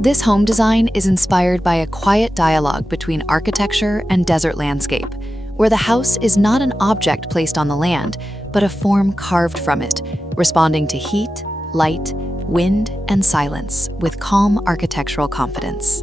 This home design is inspired by a quiet dialogue between architecture and desert landscape, where the house is not an object placed on the land, but a form carved from it, responding to heat, light, wind, and silence with calm architectural confidence.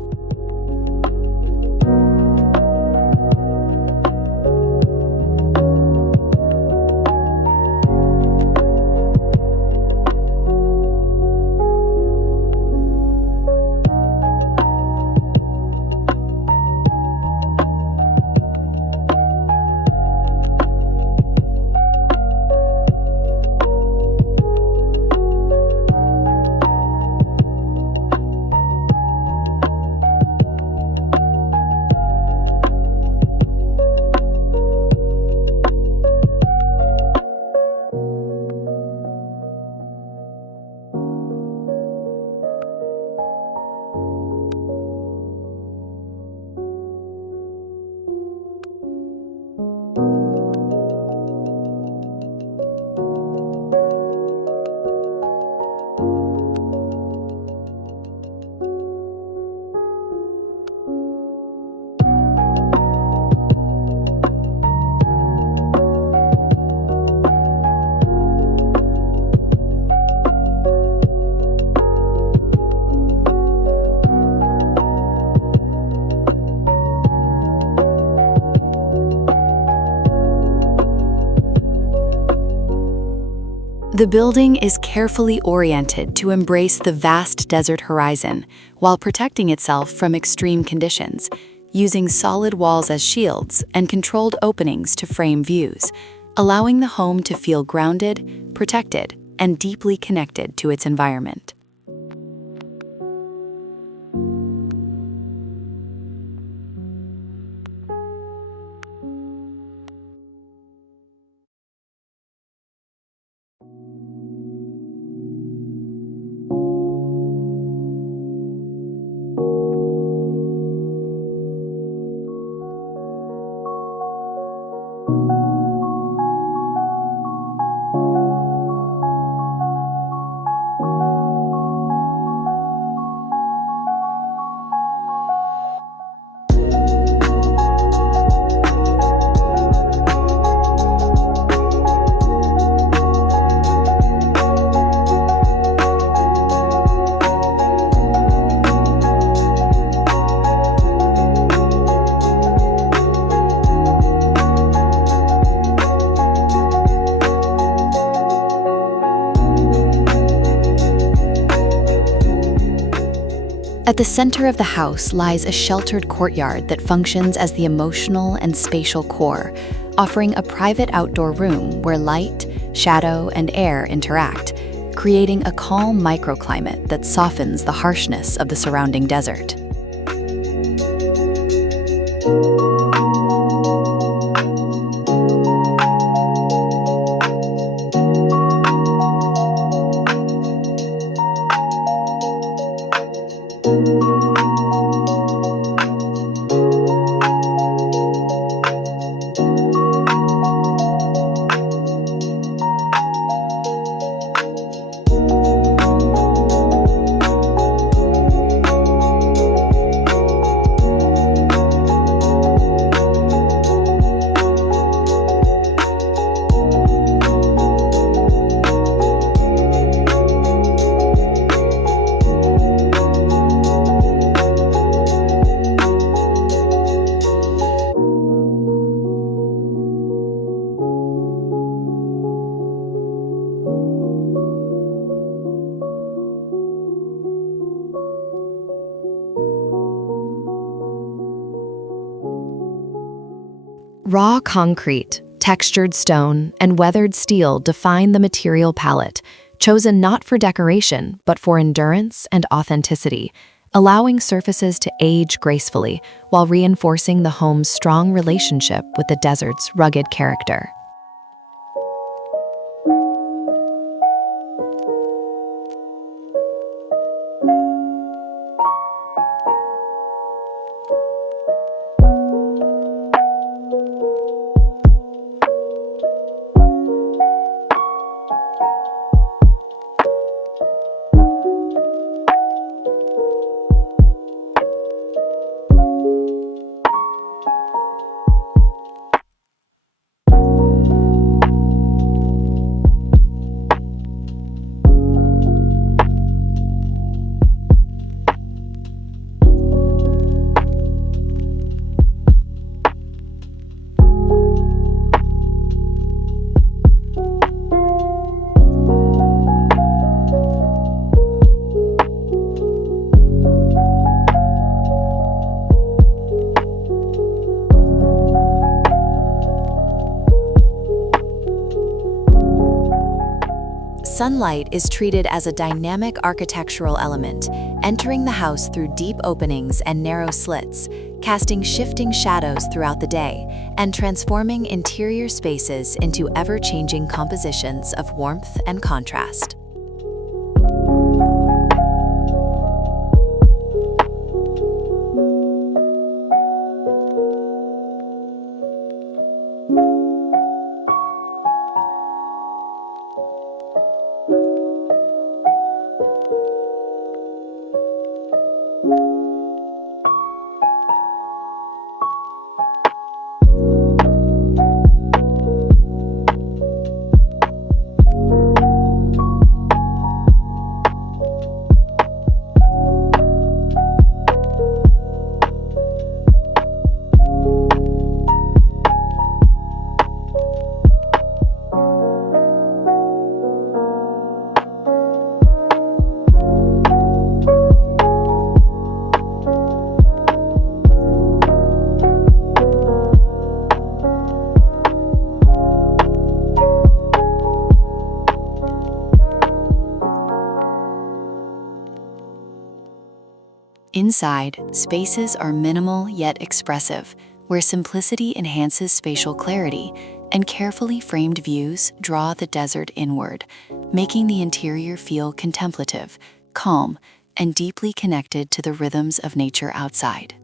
The building is carefully oriented to embrace the vast desert horizon while protecting itself from extreme conditions, using solid walls as shields and controlled openings to frame views, allowing the home to feel grounded, protected, and deeply connected to its environment. At the center of the house lies a sheltered courtyard that functions as the emotional and spatial core, offering a private outdoor room where light, shadow, and air interact, creating a calm microclimate that softens the harshness of the surrounding desert. Raw concrete, textured stone, and weathered steel define the material palette, chosen not for decoration, but for endurance and authenticity, allowing surfaces to age gracefully while reinforcing the home's strong relationship with the desert's rugged character. Sunlight is treated as a dynamic architectural element, entering the house through deep openings and narrow slits, casting shifting shadows throughout the day, and transforming interior spaces into ever-changing compositions of warmth and contrast. Inside, spaces are minimal yet expressive, where simplicity enhances spatial clarity and carefully framed views draw the desert inward, making the interior feel contemplative, calm, and deeply connected to the rhythms of nature outside.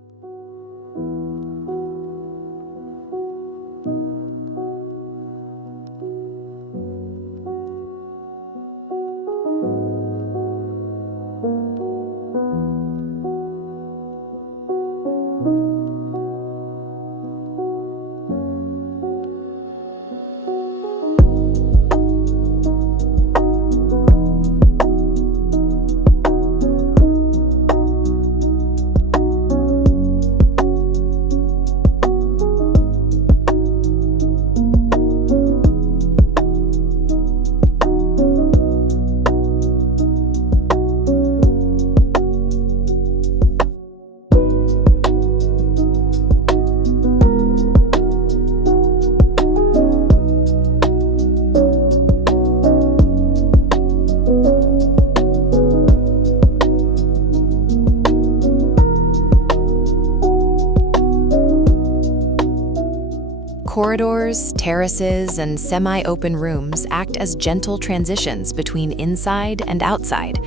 Corridors, terraces, and semi-open rooms act as gentle transitions between inside and outside,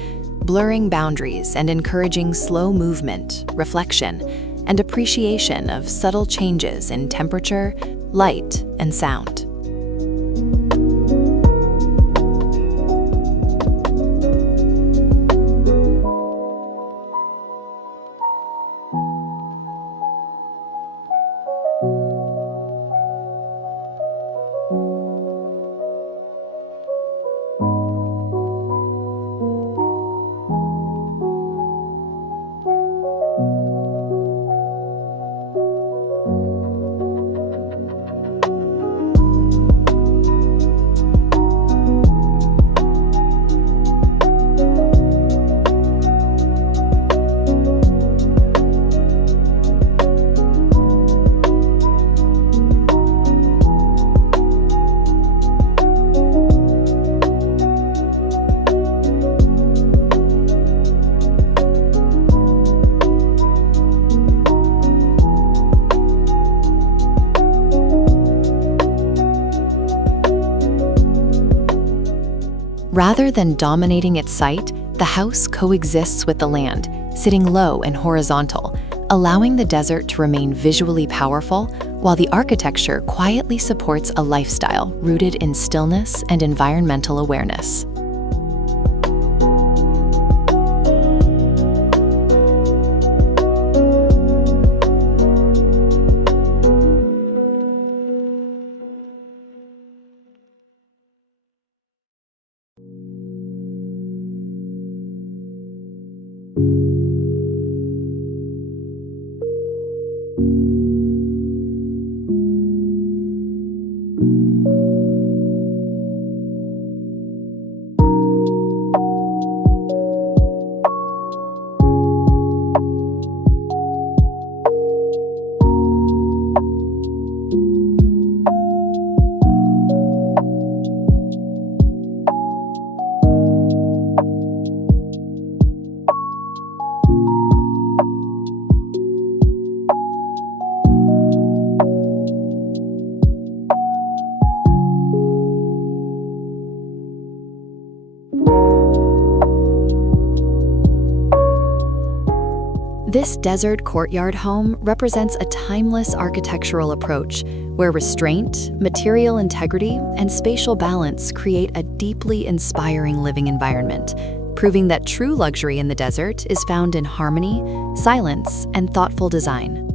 blurring boundaries and encouraging slow movement, reflection, and appreciation of subtle changes in temperature, light, and sound. Rather than dominating its site, the house coexists with the land, sitting low and horizontal, allowing the desert to remain visually powerful, while the architecture quietly supports a lifestyle rooted in stillness and environmental awareness. This desert courtyard home represents a timeless architectural approach where restraint, material integrity, and spatial balance create a deeply inspiring living environment, proving that true luxury in the desert is found in harmony, silence, and thoughtful design.